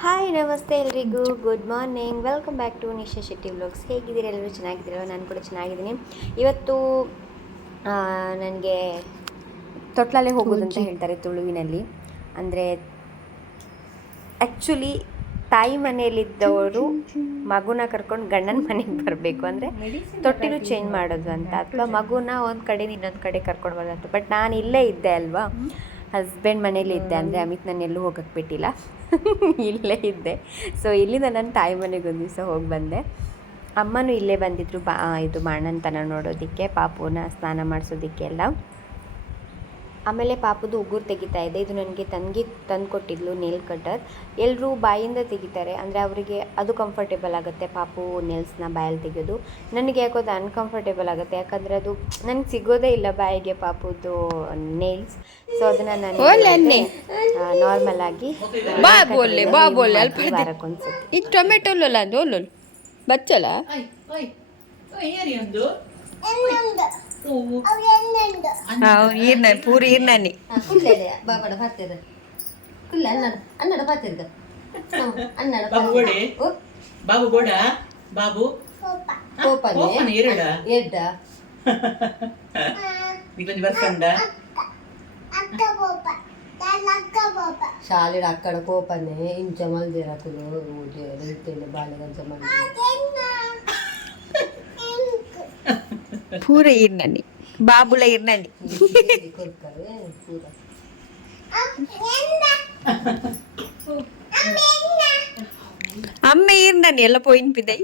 Hi ನಮಸ್ತೆ ಎಲ್ರಿಗೂ. Good morning welcome back to Nisha Shetty vlogs ಹೇಗಿದ್ದೀರಿ? ಎಲ್ಲರೂ ಚೆನ್ನಾಗಿದ್ದೀರಲ್ಲ ನಾನು ಕೂಡ ಚೆನ್ನಾಗಿದ್ದೀನಿ. ಇವತ್ತು ನನಗೆ ತೊಟ್ಲಲ್ಲೇ ಹೋಗೋದು ಅಂತ ಹೇಳ್ತಾರೆ ತುಳುವಿನಲ್ಲಿ. ಅಂದರೆ ಆ್ಯಕ್ಚುಲಿ ತಾಯಿ ಮನೆಯಲ್ಲಿದ್ದವರು ಮಗುನ ಕರ್ಕೊಂಡು ಗಂಡನ ಮನೆಗೆ ಬರಬೇಕು. ಅಂದರೆ ತೊಟ್ಟಿಲು ಚೇಂಜ್ ಮಾಡೋದು ಅಂತ. ಅಥವಾ ಮಗುನ ಒಂದು ಕಡೆ ಇನ್ನೊಂದು ಕಡೆ ಕರ್ಕೊಂಡು ಬರೋದು ಅಂತ. ಬಟ್ ನಾನು ಇಲ್ಲೇ ಇದ್ದೆ ಅಲ್ವಾ? ಹಸ್ಬೆಂಡ್ ಮನೇಲಿ ಇದ್ದೆ ಅಂದರೆ ಅಮಿತ್ ನಾನು ಎಲ್ಲೂ ಹೋಗಕ್ಕೆ ಬಿಟ್ಟಿಲ್ಲ. ಇಲ್ಲೇ ಇದ್ದೆ. ಸೊ ಇಲ್ಲಿಂದ ನನ್ನ ತಾಯಿ ಮನೆಗೆ ಒಂದು ದಿವಸ ಹೋಗಿ ಬಂದೆ. ಅಮ್ಮನೂ ಇಲ್ಲೇ ಬಂದಿದ್ರು ಬಾ, ಇದು ಬಾಣಂತನ ನೋಡೋದಕ್ಕೆ, ಪಾಪುನ ಸ್ನಾನ ಮಾಡಿಸೋದಕ್ಕೆ ಎಲ್ಲ ಆಮೇಲೆ ಪಾಪುದು ಉಗುರು ತೆಗಿತಾ ಇದೆ. ಇದು ನನಗೆ ತಂಗಿ ತಂದು ಕೊಟ್ಟಿದ್ಲು ನೇಲ್ ಕಟರ್ ಎಲ್ಲರೂ ಬಾಯಿಂದ ತೆಗಿತಾರೆ. ಅಂದರೆ ಅವರಿಗೆ ಅದು ಕಂಫರ್ಟೇಬಲ್ ಆಗುತ್ತೆ ಪಾಪು ನೇಲ್ಸ್ನ ಬಾಯಲ್ಲಿ ತೆಗೆಯೋದು ನನಗೆ ಯಾಕೋ ಅದು ಅನ್ಕಂಫರ್ಟೇಬಲ್ ಆಗುತ್ತೆ. ಯಾಕಂದರೆ ಅದು ನನಗೆ ಸಿಗೋದೇ ಇಲ್ಲ ಬಾಯಿಗೆ ಪಾಪುದು ನೇಲ್ಸ್ ಸೊ ಅದನ್ನು. ನಾನು ನಾರ್ಮಲ್ ಆಗಿ ಬಾ ಬೋಲೆ, ಬಾ ಬೋಲೆ, ಅಲ್ಪ ಇದೆ. ಟೊಮೆಟೊ ಬಚ್ಚಲ? Oi, oi. Oi, ಏರಿ ಒಂದು ಈರ್ನ ಪೂರಿ ಈರ್ನನಿ ಬಾಬಡ ಪಾತಿರ ಕುಲ್ಲ ಅನ್ನಡ ಅನ್ನಡ ಪಾತಿರ್ಗ ಅನ್ನಡ ಬಾಬು ಗೋಡೆ ಬಾಬು ಗೋಡ ಬಾಬು ಕೋಪನೆ ಕೋಪನ ಎರಡ ಎಡ್ಡ ನಿಗೊಂದು ಬರ್ಕಂಡ ಶಾಲೆಡ ಅಕ್ಕಡ ಕೋಪನೆ ಇಂಚ ಮಲ್ದಿರ ಕುಲು ಇತ್ತೇನೆ ಬಾಳೆಗಂಚ ಮಲ್ದಿ పూర ఇర్నండి బాబుల ఇర్నండి అమ్మే ఇర్నండి ఎలా పోయినిపిదై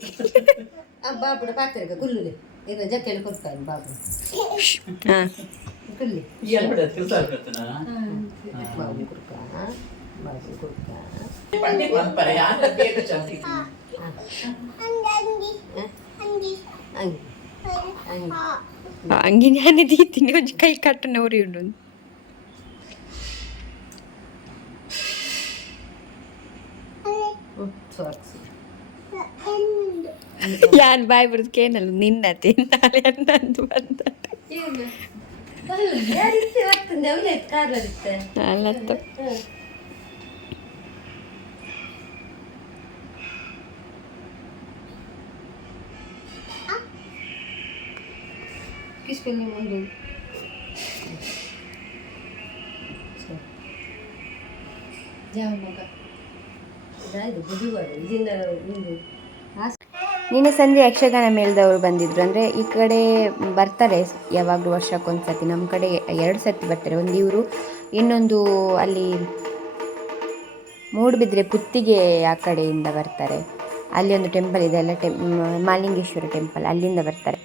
బాబుడు. పాత్రగా కుల్లులే బాబు అంగి ಎಲ್ಲ ಬಿಡ ಕೆಲಸ ಆಗ್ತದ ಬಾಬು ಕುರ್ಕ ಬಾಬು ಕುರ್ಕ ಪಂಡಿ ಪಂಪರೆ ಯಾರ ಬೇಕು ಚಾಂತಿ ಹಂಗಿ ಹಂಗಿ ಹಂಗೆ ನಾನೇ ದೀತೀನಿ ಒಂಚು ಕೈ ಕಟ್ಟನವ್ರು ಉಂಡು ಸಾಕ್ಸ್ ಯಾನ್ ಬಾಯ್ ಬರೋದು ಕೇನಲ್ಲ ನಿನ್ನ ತಿನ್ನಾಲೆ ಅನ್ನಂದು ಬಂದ ಅಲ್ಲತ್ತ ಕಿಸ್ಕೊಂಡು ಮುಂದೆ. ಜಾವ ಮಗ. ಇದಾಯ್ತು ಬುಧವಾರ ಇದನ್ನ ಒಂದು ನಿನ್ನೆ ಸಂಜೆ ಯಕ್ಷಗಾನ ಮೇಳದವರು ಬಂದಿದ್ರು ಅಂದರೆ ಈ ಕಡೆ ಬರ್ತಾರೆ ಯಾವಾಗಲೂ ವರ್ಷಕ್ಕೊಂದ್ಸತಿ ನಮ್ಮ ಕಡೆ ಎರಡು ಸತಿ ಬರ್ತಾರೆ. ಒಂದು ಇವರು ಇನ್ನೊಂದು ಅಲ್ಲಿ ಮೂಡುಬಿದ್ರೆ ಪುತ್ತಿಗೆ ಆ ಕಡೆಯಿಂದ ಬರ್ತಾರೆ. ಅಲ್ಲಿ ಒಂದು ಟೆಂಪಲ್ ಇದೆ ಅಲ್ಲ ಟೆಂ ಮಾಲಿಂಗೇಶ್ವರ ಟೆಂಪಲ್ ಅಲ್ಲಿಂದ ಬರ್ತಾರೆ.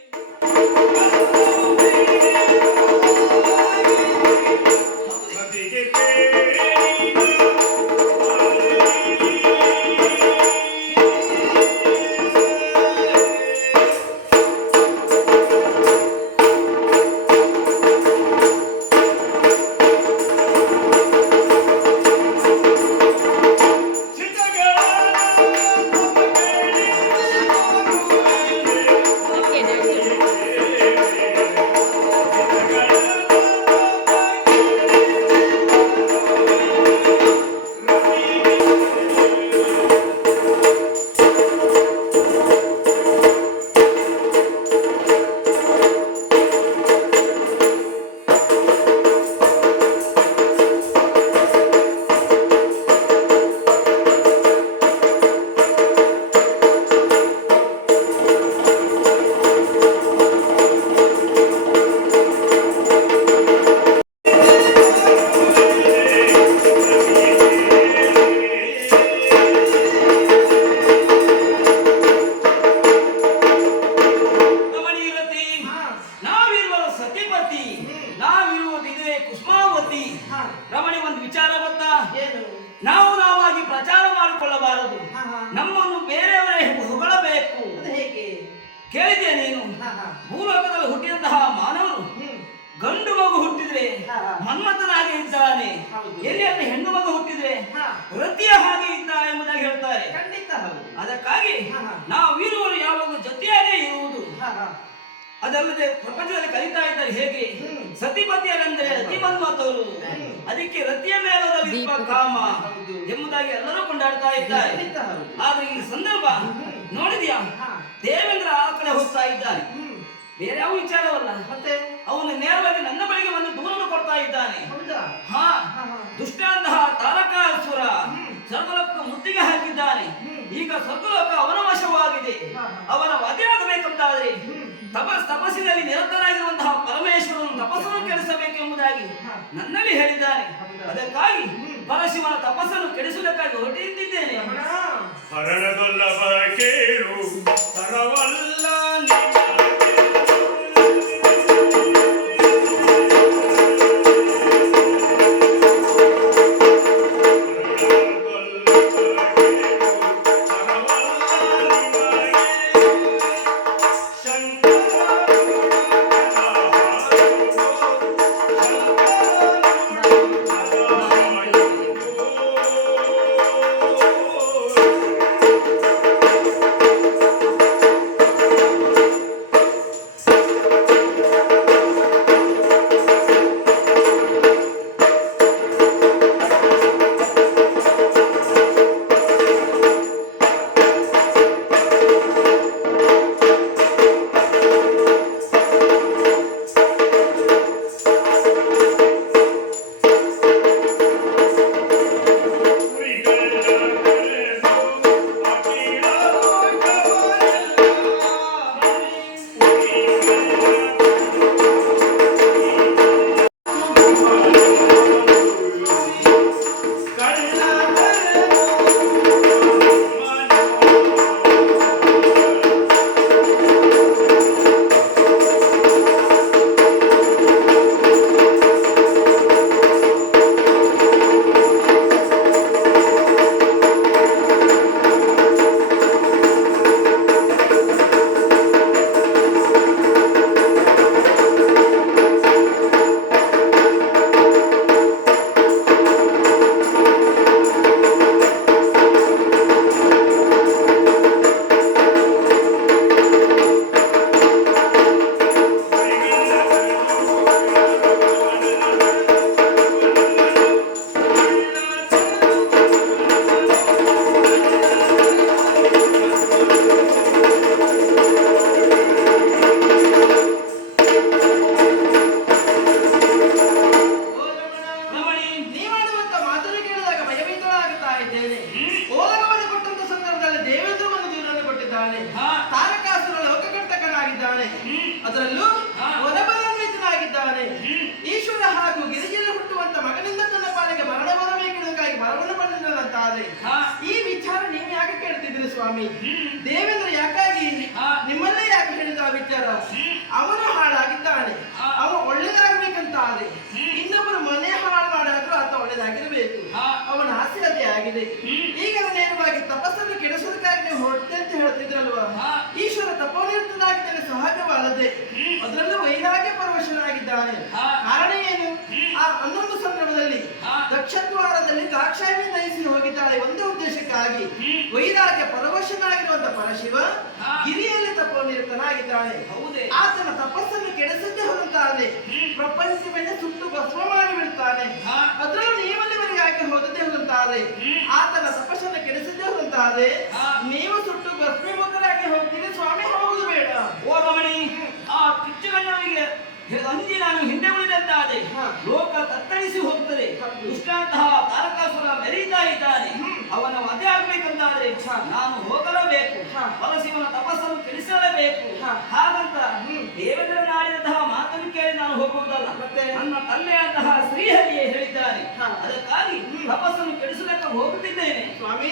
ನಾವು ನಾವಾಗಿ ಪ್ರಚಾರ ಮಾಡಿಕೊಳ್ಳಬಾರದು. ನಮ್ಮನ್ನು ಬೇರೆಯವರೇ ಹೊಗಳಬೇಕು. ಕೇಳಿದೆ ನೀನು? ಭೂಲೋಕದಲ್ಲಿ ಹುಟ್ಟಿದಂತಹ ಮಾನವನು ಗಂಡು ಮಗು ಹುಟ್ಟಿದ್ರೆ ಮನ್ಮಥನಾಗಿ ಇದ್ದಾನೆ. ಎಲ್ಲಿ ಅಂತ ಹೆಣ್ಣು ಮಗು ಹುಟ್ಟಿದ್ರೆ ವೃತ್ತಿಯ ಹಾಗೆ ಇದ್ದ ಎಂಬುದಾಗಿ ಹೇಳ್ತಾರೆ. ಅದಕ್ಕಾಗಿ ನಾವಿರುವರು ಯಾವಾಗ ಜೊತೆಯಾಗೇ ಇರುವುದು ಅದಲ್ಲದೆ ಪ್ರಪಂಚದಲ್ಲಿ ಕಲಿತಾ ಇದ್ದಾರೆ ಹೇಗೆ? ಸತಿಪತಿಯರಂದ್ರೆ ಅತಿ ಮನ್ಮತವರು ಅದಕ್ಕೆ ರತಿಯ ಮೇಲದಲ್ಲಿರುವ ಕಾಮ ಎಂಬುದಾಗಿ ಎಲ್ಲರೂ ಕೊಂಡಾಡ್ತಾ ಇದ್ದಾರೆ. ಆದ್ರೆ ಈ ಸಂದರ್ಭ ನೋಡಿದ್ಯಾ? ದೇವೇಂದ್ರ ಆ ಕಡೆ ಹೋಗ್ತಾ ಇದ್ದಾನೆ. ಬೇರೆ ಯಾವ ವಿಚಾರವಲ್ಲ? ಮತ್ತೆ? ಅವನು ನೇರವಾಗಿ ನನ್ನ ಬಳಿಗೆ ಬಂದು ದೂರನ್ನು ಕೊಡ್ತಾ ಇದ್ದಾನೆ. ಹಾ. ದುಷ್ಟಾಂತಹ ತಾರಕಾಸುರ ಸರ್ವಲೋಕ ಮುತ್ತಿಗೆ ಹಾಕಿದ್ದಾನೆ. ಈಗ ಸ್ವರ್ಗಲೋಕ ಅವನ ವಶವಾಗಿದೆ. ಅವನ ವಧೆಯಾಗಬೇಕಂತಾದ್ರೆ ತಪಸ್ ತಪಸ್ಸಿನಲ್ಲಿ ನಿರತನಾಗಿರುವಂತಹ ಪರಮೇಶ್ವರನು ತಪಸ್ಸನ್ನು ಕೆಡಿಸಬೇಕೆಂಬುದಾಗಿ ನನ್ನಲ್ಲಿ ಹೇಳಿದ್ದಾನೆ. ಅದಕ್ಕಾಗಿ ಪರಶಿವನ ತಪಸ್ಸನ್ನು ಕೆಡಿಸುವುದಕ್ಕಾಗಿ ಹೊರಟಿದ್ದೇನೆ. ಅದರಲ್ಲೂ ಹಾ. ವನಬಲಾನ್ವಿತನಾಗಿದ್ದಾನೆ ಈಶ್ವರ ಹಾಗೂ ಗಿರಿಜನ ಹುಟ್ಟುವಂತ ಮಗನಿಂದ ತನ್ನ ಪಾಲಿಗೆ ಮರಣ ಬರಬೇಕೆಂಬುದಾಗಿ ಮರವನ್ನು ಬಂದಿದ್ದಾನಂತಾದ್ರೆ. ಈ ವಿಚಾರ ನೀವು ಯಾಕೆ ಕೇಳ್ತಿದ್ದೀರಿ ಸ್ವಾಮಿ? ದೇವೇಂದ್ರ ಯಾಕಾಗಿ ನಿಮ್ಮನ್ನೇ ಯಾಕೆ ಹೇಳಿದ ಆ ವಿಚಾರ? ಅವನು ಹಾಳಾಗಿದ್ದಾನೆ. ಅವನು ಅವ ಒಳ್ಳೇದಾಗ್ಬೇಕಂತ ಆದ್ರೆ ಹಾ. ಅವನ ಆಸೆ ಅದೇ ಆಗಿದೆ ಈಗ ನೇರವಾಗಿ ತಪಸ್ಸನ್ನು ಕೆಡಿಸೋದಕ್ಕಾಗಿ ನೀವು ಹೊರಟೆ ಅಂತ ಹೇಳ್ತಿದ್ರಲ್ವಾ. ಈಶ್ವರ ತಪೋನಿರ್ತನಾಗಿದ್ದಾನೆ ಸಹಜವಾಗದೆ ಅದರಲ್ಲೂ ವೈರಾಗ್ಯ ಪರವಶನಾಗಿದ್ದಾನೆ. ಕಾರಣ ಏನು? ಆ ಹನ್ನೊಂದು ಸಂದರ್ಭದಲ್ಲಿ ದಕ್ಷತ್ವಾರದಲ್ಲಿ ದಕ್ಷದ್ವಾರದಲ್ಲಿ ದಾಕ್ಷಾಯಿಣಿ ನಯಿಸಿ ಹೋಗಿದ್ದಾಳೆ. ಒಂದೇ ಉದ್ದೇಶಕ್ಕಾಗಿ ವೈರಾಗ್ಯ ಪರವಶನಾಗಿರುವಂತ ಪರಶಿವ. ಗಿರಿಯಲ್ಲಿ ತಪೋನಿರ್ತನಾಗಿದ್ದಾನೆ ಹೌದೇ. ಆತನ ತಪಸ್ಸನ್ನು ಕೆಡಿಸದೆ ಹೊರತಾನೆ ಮೇಲೆ ಸುಟ್ಟು ಭಸ್ಮ ಮಾಡಿ ಬಿಡುತ್ತಾನೆ ಹಾ. ಅದರಲ್ಲೂ ನೀವಲ್ಲಿವರೆಗೆ ಯಾಕೆ ಹೋದದೆ ಹೊರತಾದ್ರೆ ಆತನ ತಪಸ್ಸನ್ನು ಕೆಡಿಸದೆ ಹೊರತಾರೆ. ನೀವು ಸುಟ್ಟು ಭಸ್ಮೀಮುಖರಾಗಿ ಹೋಗ್ತೀರಿ ಸ್ವಾಮಿ. ಹೋಗುದು ಬೇಡ. ಓ ರಮಣಿ ಆ ಕಿಚ್ಚುಗಣ್ಣವರಿಗೆ ಅಂದಿ ನಾನು ಹಿಂದೆ ಉಳಿದಂತಾದೆ ಲೋಕ ತತ್ತರಿಸಿ ಹೋಗ್ತದೆ. ದುಷ್ಟಾಂತಹ ತಾರಕಾಸುರ ಮೆರೀತಾ ಇದ್ದಾನೆ. ಅವನ ನಾನು ಹೋಗಲೇಬೇಕು. ಬಲಸಿಂಹನ ತಪಸ್ಸನ್ನು ತಿಳಿಸಲೇಬೇಕು. ಹಾ. ಹಾಗಂತ ದೇವೇಂದ್ರನ ಆಡಿದಂತಹ ಮಾತನ್ನು ಕೇಳಿ ನಾನು ಹೋಗುವುದಲ್ಲ. ಮತ್ತೆ? ನನ್ನ ತಂದೆಯಂತಹ ಶ್ರೀಹರಿಯೇ ಹೇಳಿದ್ದಾರೆ. ಹಾ. ಅದಕ್ಕಾಗಿ ತಪಸ್ಸನ್ನು ಕೆಡಿಸಲಿಕ್ಕೆ ಹೋಗುತ್ತಿದ್ದೇನೆ. ಸ್ವಾಮಿ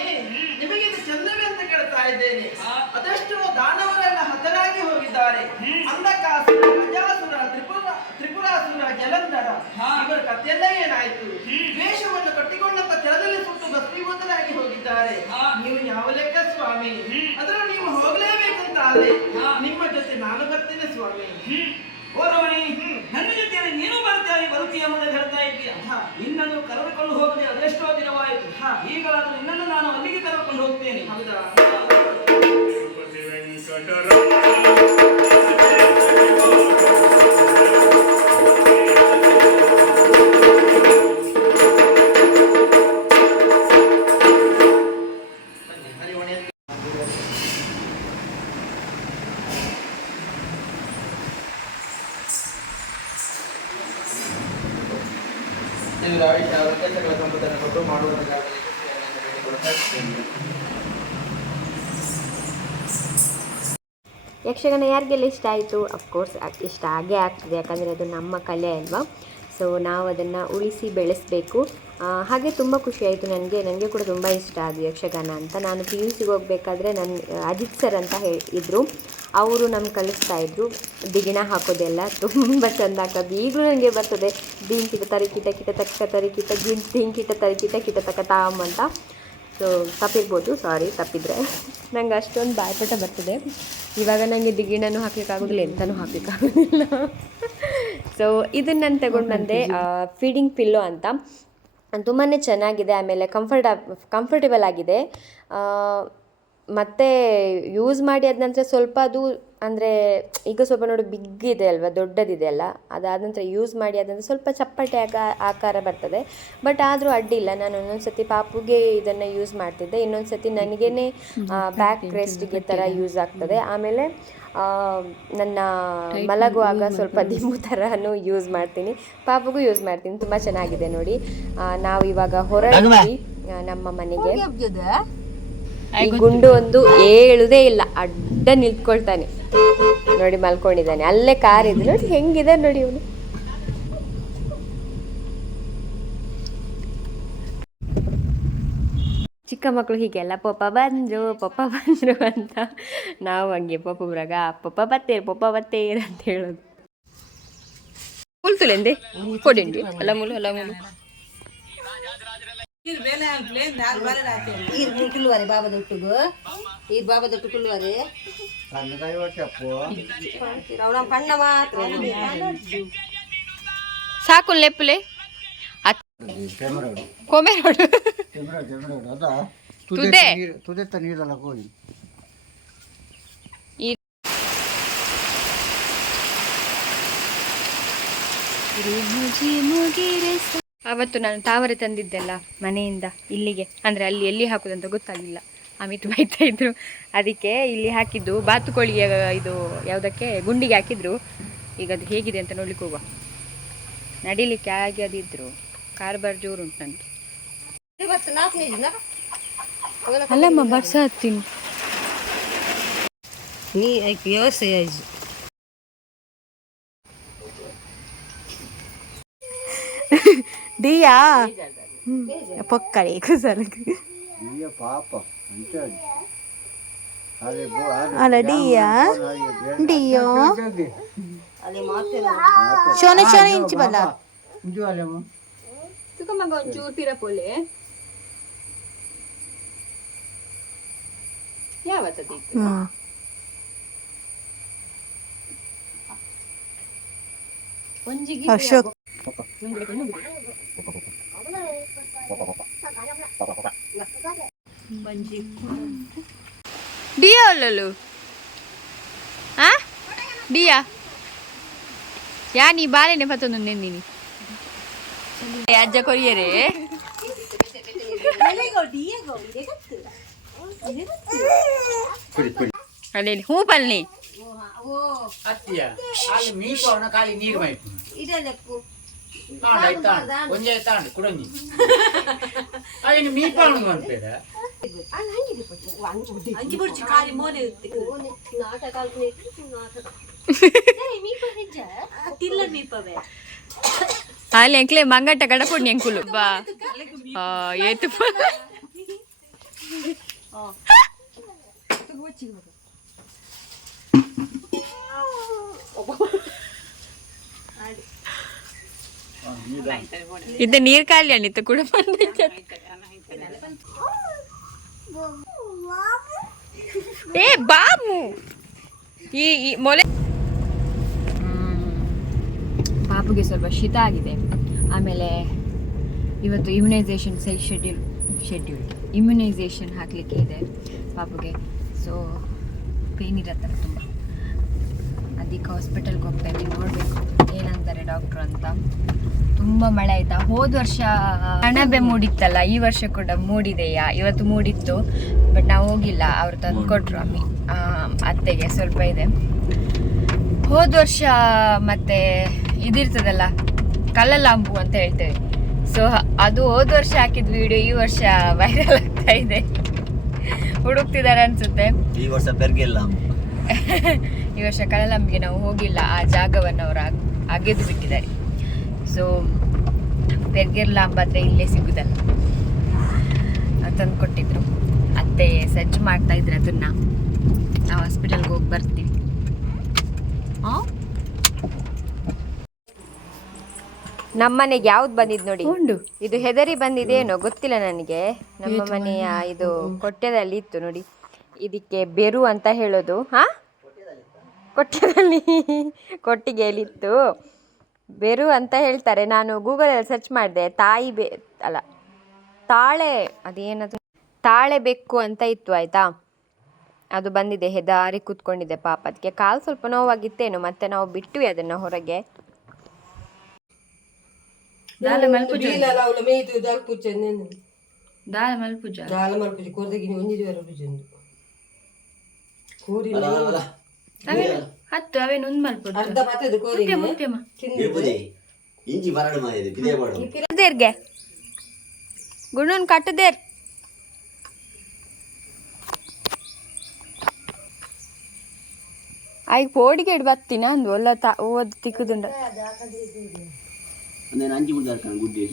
ನಿಮಗೆ ಇದು ಚಂದವೇ ಅಂತ ಕೇಳ್ತಾ ಇದ್ದೇನೆ. ಅದೆಷ್ಟೋ ದಾನವರೆಲ್ಲ ಹತರಾಗಿ ಹೋಗಿದ್ದಾರೆ. ಅಂಧಕಾಸುರ ಗಜಾಸುರ ತ್ರಿಪುರ ತ್ರಿಪುರಾಸುರ ಜಲಂಧರ. ಇವರ ಕಥೆಯೆಲ್ಲ ಏನಾಯ್ತು? ದ್ವೇಷವನ್ನು ಕಟ್ಟಿಕೊಂಡಂತ ಕೆಳದಲ್ಲಿ ಸುಟ್ಟು ಭಸ್ಮೀಭೂತರಾಗಿ ಹೋಗಿದ್ದಾರೆ. ನೀವು ಯಾವ ಲೆಕ್ಕ ಸ್ವಾಮಿ? ಅದರ ನೀವು ಹೋಗ್ಲೇಬೇಕಂತಾದ್ರೆ ಹಾ. ನಿಮ್ಮ ಜೊತೆ ನಾನು ಬರ್ತೇನೆ ಸ್ವಾಮಿ. ಓ ರಮಣಿ ನನ್ನ ಜೊತೆಯಲ್ಲಿ ನೀನು ಬರ್ತೀಯ ಬರುತ್ತೀಯ ಎಂಬುದಾಗಿ ಹೇಳ್ತಾ ಹಾ. ನಿನ್ನನ್ನು ಕರೆದುಕೊಂಡು ಹೋಗದೆ ಅದೆಷ್ಟೋ ದಿನವಾಯಿತು. ಈಗಲಾದರೂ ನಿನ್ನನ್ನು ನಾನು ಅಲ್ಲಿಗೆ ಕರೆದುಕೊಂಡು ಹೋಗ್ತೇನೆ ಹೌದಾ ಕೆಲಸಗಳ ಸಂಪದನ್ನು ಕೊಟ್ಟು ಯಕ್ಷಗಾನ ಯಾರಿಗೆಲ್ಲ ಇಷ್ಟ ಆಯಿತು? ಅಫ್ಕೋರ್ಸ್ ಇಷ್ಟ ಆಗೇ ಆಗ್ತದೆ. ಯಾಕಂದರೆ ಅದು ನಮ್ಮ ಕಲೆ ಅಲ್ವಾ? ಸೊ ನಾವು ಅದನ್ನು ಉಳಿಸಿ ಬೆಳೆಸಬೇಕು. ಹಾಗೆ ತುಂಬ ಖುಷಿಯಾಯಿತು ನನಗೆ. ನನಗೆ ಕೂಡ ತುಂಬ ಇಷ್ಟ ಅದು ಯಕ್ಷಗಾನ ಅಂತ. ನಾನು ಪಿ ಯು ಸಿಗೆ ಹೋಗಬೇಕಾದ್ರೆ ನನ್ನ ಅಜಿತ್ ಸರ್ ಅಂತ ಹೇ ಇದ್ದರು ಅವರು ನಮ್ಗೆ ಕಲಿಸ್ತಾ ಇದ್ದರು ದಿಗಿಣ ಹಾಕೋದೆಲ್ಲ ತುಂಬ ಚೆಂದ ಆಗ್ತದೆ ಈಗಲೂ ನನಗೆ ಬರ್ತದೆ. ದೀನ್ ಕಿಟ ತರಿ ಕಿಟ ತಕ್ಕ ತರಿ ಕಿಟ ಗಿನ್ ದೀನ್ ಕಿಟ ತರಿ ಕಿಟ ಕಿಟ ತಕ್ಕ ತಾಮ್ ಅಂತ. ಸೊ ತಪ್ಪಿರ್ಬೋದು. ಸಾರಿ ತಪ್ಪಿದರೆ. ನಂಗೆ ಅಷ್ಟೊಂದು ಬಾಯ್ಪಟ ಬರ್ತದೆ. ಇವಾಗ ನನಗೆ ದಿಗಿಣನೂ ಹಾಕ್ಲಿಕ್ಕಾಗೋದಿಲ್ಲ ಎಂತನೂ ಹಾಕ್ಲಿಕ್ಕಾಗೋದಿಲ್ಲ. ಸೊ ಇದನ್ನು ನಾನು ತಗೊಂಡು ಬಂದೆ ಫೀಡಿಂಗ್ ಪಿಲ್ಲೋ ಅಂತ. ತುಂಬಾ ಚೆನ್ನಾಗಿದೆ ಆಮೇಲೆ ಕಂಫರ್ಟ ಕಂಫರ್ಟೇಬಲ್ ಆಗಿದೆ. ಮತ್ತು ಯೂಸ್ ಮಾಡಿ ಆದ ನಂತರ ಸ್ವಲ್ಪ ಅದು ಅಂದರೆ ಈಗ ಸ್ವಲ್ಪ ನೋಡಿ ಬಿಗ್ ಇದೆ ಅಲ್ವಾ ದೊಡ್ಡದಿದೆ ಅಲ್ಲ ಅದಾದ ನಂತರ ಯೂಸ್ ಮಾಡಿ ಆದ ನಂತರ ಸ್ವಲ್ಪ ಚಪ್ಪಟೆ ಆಗ ಆಕಾರ ಬರ್ತದೆ. ಬಟ್ ಆದರೂ ಅಡ್ಡಿಲ್ಲ ನಾನು ಒಂದೊಂದು ಸತಿ ಪಾಪುಗೆ ಇದನ್ನು ಯೂಸ್ ಮಾಡ್ತಿದ್ದೆ ಇನ್ನೊಂದು ಸತಿ ನನಗೇನೆ ಬ್ಯಾಕ್ ರೆಸ್ಟಿಗೆ ಥರ ಯೂಸ್ ಆಗ್ತದೆ. ಆಮೇಲೆ ಆ, ನನ್ನ ಮಲಗುವಾಗ ಸ್ವಲ್ಪ ದಿಂಬು ಥರನೂ ಯೂಸ್ ಮಾಡ್ತೀನಿ. ಪಾಪುಗೂ ಯೂಸ್ ಮಾಡ್ತೀನಿ ತುಂಬ ಚೆನ್ನಾಗಿದೆ ನೋಡಿ. ಆ, ನಾವು ಇವಾಗ ಹೊರಡ್ತೀವಿ ನಮ್ಮ ಮನೆಗೆ. ಈ ಗುಂಡು ಒಂದು ಹೇಳುದೇ ಇಲ್ಲ ಅಡ್ಡ ನಿಂತ್ಕೊಳ್ತಾನೆ. ನೋಡಿ ಮಲ್ಕೊಂಡಿದ್ದಾನೆ. ಅಲ್ಲೇ ಕಾರ್ ಇದೆ ನೋಡಿ ಹೆಂಗಿದೆ ನೋಡಿ ಇವನು. ಚಿಕ್ಕ ಮಕ್ಕಳು ಹೀಗೆಲ್ಲ ಪಪ್ಪ ಬಂದ್ರು ಪಪ್ಪ ಬಂದ್ರು ಅಂತ ನಾವು ಹಂಗೆ ಪಪ್ಪ ಬರಾಗ ಪಪ್ಪ ಬತ್ತೇರು ಪಪ್ಪ ಬತ್ತೇರು ಅಂತ ಹೇಳೋದು. ಮುಲ್ತುಲೆಂದೆ ಕೊಡಿಂಡಿ ಅಲ್ಲ ಮುಲು ಅಲ್ಲ ಮುಲು ಕುಲ್ವಾರೆ ಬಾಬದ ಒಟ್ಟಿಗೂ ಈ ಬಾಬದ ಒಟ್ಟು ಕುಲ್ವಾರೆ ಅವನ ಪಣ್ಣ ಮಾತ್ರ ಸಾಕು ಲೆಪ್ಪಲೆ ಕೊಮೆರೋಡು ತುದೆ ಅವತ್ತು ನಾನು ತಾವರೆ ತಂದಿದ್ದೆಲ್ಲ ಮನೆಯಿಂದ ಇಲ್ಲಿಗೆ. ಅಂದರೆ ಅಲ್ಲಿ ಎಲ್ಲಿ ಹಾಕೋದಂತ ಗೊತ್ತಾಗಿಲ್ಲ ಅಮಿತ್ ಬೈತಾ ಇದ್ರು. ಅದಕ್ಕೆ ಇಲ್ಲಿ ಹಾಕಿದ್ದು ಬಾತುಕೋಳಿಗೆ ಇದು ಯಾವುದಕ್ಕೆ ಗುಂಡಿಗೆ ಹಾಕಿದ್ರು. ಈಗ ಅದು ಹೇಗಿದೆ ಅಂತ ನೋಡ್ಲಿಕ್ಕೆ ಹೋಗುವ. ನಡಿಲಿಕ್ಕೆ ಆಗದಿದ್ರು ಕಾರ್ಬಾರ್ ಜೋರು ಉಂಟು ನನಗೆ ಅಲ್ಲಮ್ಮ ಬರ್ಸ ಹತ್ತೀನಿ. ನೀ ವ್ಯವಸ್ಥೆ ಆಯ್ತು. ದಿಯಾ ಪೊಕ್ಕಳಿ ಕುಸಲಕ್ಕೆ ಅಲ್ಲ ಡಿಯಾ ಡಿಯೋ ಅಲ್ಲಿ ಮಾತ್ರ ಶೋನ ಶೋನ ಇಂಚು ಬಲ್ಲ ಮಗ ಒಂಚೂರು ಪಿರಪೊಲೆ ಯಾವತ್ತದು ಹ್ಮ್ ಅಶೋಕ್ ಡಿಯಾ ಅಲ್ಲಲು ಆ ಡಿಯಾ ಯಾ ನೀ ಬಾಲೆನೆ ಪತ್ತೊಂದು ನೆನ್ನಿನಿ ಅಜ್ಜ ಕೊರಿಯರೇ ಅಲ್ಲೇ ಹೂ ಪಲ್ನಿ ಅತ್ತಿಯ ಅಲ್ಲಿ ಮೀಪು ಅವನ ಖಾಲಿ ನೀರು ಮೈಪು ಇದೆಲ್ಲಕ್ಕೂ ತಾಂಡ ಆಯ್ತು ತಾಂಡ ಒಂಜೆ ತಾಂಡ ಕುಡಂಜಿ ಅಯ್ಯ ಮೀಪು ಅವನಿಗೆ ಅನ್ಪೇರ ಅಂಜಿ ಬಿಡ್ಚಿ ಖಾಲಿ ಮೋನೆ ನಾಟಕ ನಾಟಕ ತಿಲ್ಲ ಮೀಪವೇ ಅಲ್ಲಿ ಎಂಕ್ಲೆ ಮಂಗಟ್ಟ ಕಡಪುಣ್ಯ ಎಂಕುಲು ಬಾ ಆ, ಏತು ಇದ್ದ ನೀರ್ ಖಾಲಿ ಅಣ್ಣಿತ್ತು ಕೂಡ ಏ ಬಾಬು ಈ ಮೊಲೆ ಬಾಬುಗೆ ಸ್ವಲ್ಪ ಶೀತ ಆಗಿದೆ. ಆಮೇಲೆ ಇವತ್ತು ಇಮ್ಯುನೈಸೇಷನ್ ಸೈ ಶೆಡ್ಯೂಲ್ ಶೆಡ್ಯೂಲ್ ಇಮ್ಯುನೈಸೇಷನ್ ಹಾಕಲಿಕ್ಕೆ ಇದೆ ಪಾಪುಗೆ ಸೊ ಪೇನ್ ಇರತ್ತೆ ತುಂಬ. ಅದಕ್ಕೆ ಹಾಸ್ಪಿಟಲ್ಗೆ ಹೋಗ್ತೇನೆ ನೋಡಬೇಕು. ಏನಂತಾರೆ ಡಾಕ್ಟ್ರು ಅಂತ. ತುಂಬ ಮಳೆ ಆಯ್ತಾ? ಹೋದ ವರ್ಷ ಅಣಬೆ ಮೂಡಿತ್ತಲ್ಲ ಈ ವರ್ಷ ಕೂಡ ಮೂಡಿದೆಯಾ? ಇವತ್ತು ಮೂಡಿತ್ತು ಬಟ್ ನಾವು ಹೋಗಿಲ್ಲ ಅವ್ರು ತಂದು ಕೊಟ್ರು ಅಮ್ಮಿ ಅತ್ತೆಗೆ ಸ್ವಲ್ಪ ಇದೆ. ಹೋದ ವರ್ಷ ಮತ್ತೆ ಇದಿರ್ತದಲ್ಲ ಕಲ್ಲಲಾಂಬು ಅಂತ ಹೇಳ್ತೇವೆ. ಸೊ ಅದು ಹೋದ ವರ್ಷ ಹಾಕಿದ ವಿಡಿಯೋ ಈ ವರ್ಷ ವೈರಲ್ ಆಗ್ತಾ ಇದೆ. ಹುಡುಕ್ತಿದ್ದಾರೆ ಅನ್ಸುತ್ತೆ. ಈ ವರ್ಷ ಪೆರ್ಗಿಲ್ಲ ಈ ವರ್ಷ ಕಳಲಂಬಿಗೆ ನಾವು ಹೋಗಿಲ್ಲ ಆ ಜಾಗವನ್ನು ಅವರು ಅಗೆದು ಬಿಟ್ಟಿದ್ದಾರೆ. ಸೊ ಪೆರ್ಗಿರ್ಲಾಂಬ ಅಂಬಾದ್ರೆ ಇಲ್ಲೇ ಸಿಗುದಲ್ಲ. ತಂದು ಕೊಟ್ಟಿದ್ರು ಅತ್ತೆ ಸಜ್ಜು ಮಾಡ್ತಾ ಇದ್ರು ಅದನ್ನ. ನಾವು ಹಾಸ್ಪಿಟಲ್ಗೆ ಹೋಗಿ ಬರ್ತೀವಿ. ನಮ್ಮ ಮನೆಗೆ ಯಾವ್ದು ಬಂದಿದ್ ನೋಡಿ? ಇದು ಹೆದರಿ ಬಂದಿದೇನೋ ಗೊತ್ತಿಲ್ಲ ನನಗೆ. ನಮ್ಮ ಮನೆಯ ಇದು ಕೊಟ್ಟೆದಲ್ಲಿ ಇತ್ತು ನೋಡಿ. ಇದಕ್ಕೆ ಬೆರು ಅಂತ ಹೇಳೋದು. ಹಾ? ಕೊಟ್ಟೆದಲ್ಲಿ ಕೊಟ್ಟಿಗೆಯಲ್ಲಿತ್ತು. ಬೆರು ಅಂತ ಹೇಳ್ತಾರೆ. ನಾನು ಗೂಗಲಲ್ಲಿ ಸರ್ಚ್ ಮಾಡಿದೆ ತಾಯಿ ಬೆ ಅಲ್ಲ ತಾಳೆ ಅದೇನದು? ತಾಳೆ ಬೆಕ್ಕು ಅಂತ ಇತ್ತು ಆಯ್ತಾ? ಅದು ಬಂದಿದೆ ಹೆದಾರಿ ಕೂತ್ಕೊಂಡಿದೆ ಪಾಪ. ಅದಕ್ಕೆ ಕಾಲು ಸ್ವಲ್ಪ ನೋವಾಗಿತ್ತೇನು ಮತ್ತೆ ನಾವು ಬಿಟ್ವಿ ಅದನ್ನು ಹೊರಗೆ. ದಾಲ ಮಲ್ಪುಜ. ಬೀಲಲ್ಲ ಅವಳ ಮೇಯ್ತು ದಾಲ್ ಪೂಜೆ ನೆನ್ನೆ ದಾಲ ಮಲ್ಪುಜ. ದಾಲ ಮಲ್ಪುಜೆ ಕೊರ್ದಗಿನಿ ಒಂದಿದು ವರ ಪೂಜೆ ಉಂಟು ಕೋರಿ ಅವೇನು ಹತ್ತು ಅವೇನು ಒಂದು ಮಲ್ಪುಜ ಅರ್ಧ ಇದು ಕೋರಿ ಮುತ್ಯಮ್ಮ ಇಂಜಿ ಮಾಡಿದೆ ಬಿದೇ ಮಾಡು ಕಟ್ಟದೇರ್ಗೆ ಗುಂಡನ್ ಕಟ್ಟದೇರ್. ಆಯ್ಕೆ ಪೋಡಿಗೆ ಇಡ್ ಬತ್ತಿನ ಅಂದ್ ಒಲ್ಲ ತ ಓದ್ ತಿಕ್ಕುದುಂಡ. ಗುಡ್ಡಿ.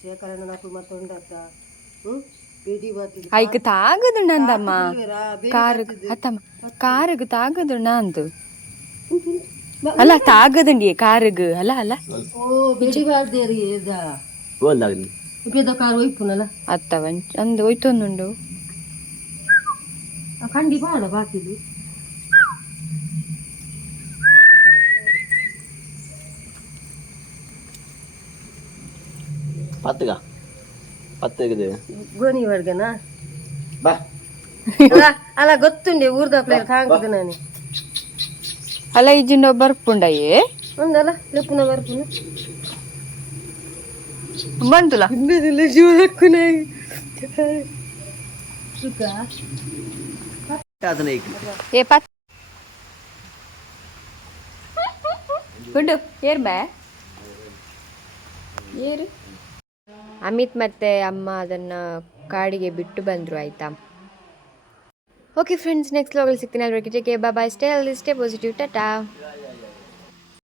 ಶೇಖರಣ ನಾಲ್ಕು ಮತ್ತೊಂಡತ್ತ ಹ್ಮ್? ಬೇಡಿ ಬಾತಿದು ಆಯ್ಕೆ ತಾಗದುಂಡ ಅಂದಮ್ಮ ಕಾರು ಅತ್ತಮ್ಮ ಕಾರುಗ್ ತಾಗದುಂಡ ಅಂದು ಅಲ್ಲ ತಾಗದುಂಡಿ ಕಾರುಗ್. ಅಲ್ಲ ಅಲ್ಲ. ಓ ಬೇಡಿ ಬಾರ್ದೇರಿ ಇದ ಹೋಲ್ದಾಗ್ಲಿ ಉಪೇದ ಕಾರು ಒಯ್ಪುನಲ್ಲ ಅತ್ತವ ಅಂದು ಹೋಯ್ತೊಂದುಂಡು ಖಂಡಿ ಬಾಣ ಬಾಕಿದು ಪತ್ತಗ ಪತ್ತಗಿದೆ ಗೋನಿ ವರ್ಗನಾ ಬಾ. ಅಲ್ಲ ಅಲ್ಲ ಗೊತ್ತುಂಡೆ ಊರ್ದ ಪ್ಲೇಯರ್ ಕಾಂಕದ ನಾನು. ಅಲ್ಲ ಇಜಿಂಡ ಬರ್ಪುಂಡಯೇ? ಒಂದಲ್ಲ ಲಿಪ್ಪುನ ಬರ್ಪುನ. ಬಂತುಲ ಸುಖ? ಈಗ ಏ ಪತ್. ಗುಡ್ಡು ಏರ್ ಬಾ ಏರು? ಅಮಿತ್ ಮತ್ತೆ ಅಮ್ಮ ಅದನ್ನು ಕಾಡಿಗೆ ಬಿಟ್ಟು ಬಂದರು, ಆಯಿತಾ? ಓಕೆ ಫ್ರೆಂಡ್ಸ್ ನೆಕ್ಸ್ಟ್ ಲಾಗಲ್ಲಿ ಸಿಗ್ತೀನಿ ಅಲ್ವರೆಗೆ ಬಾಯ್ ಸ್ಟೇ ಅಲ್ಲಿ ಸ್ಟೇ ಪಾಸಿಟಿವ್ ಟಾಟಾ.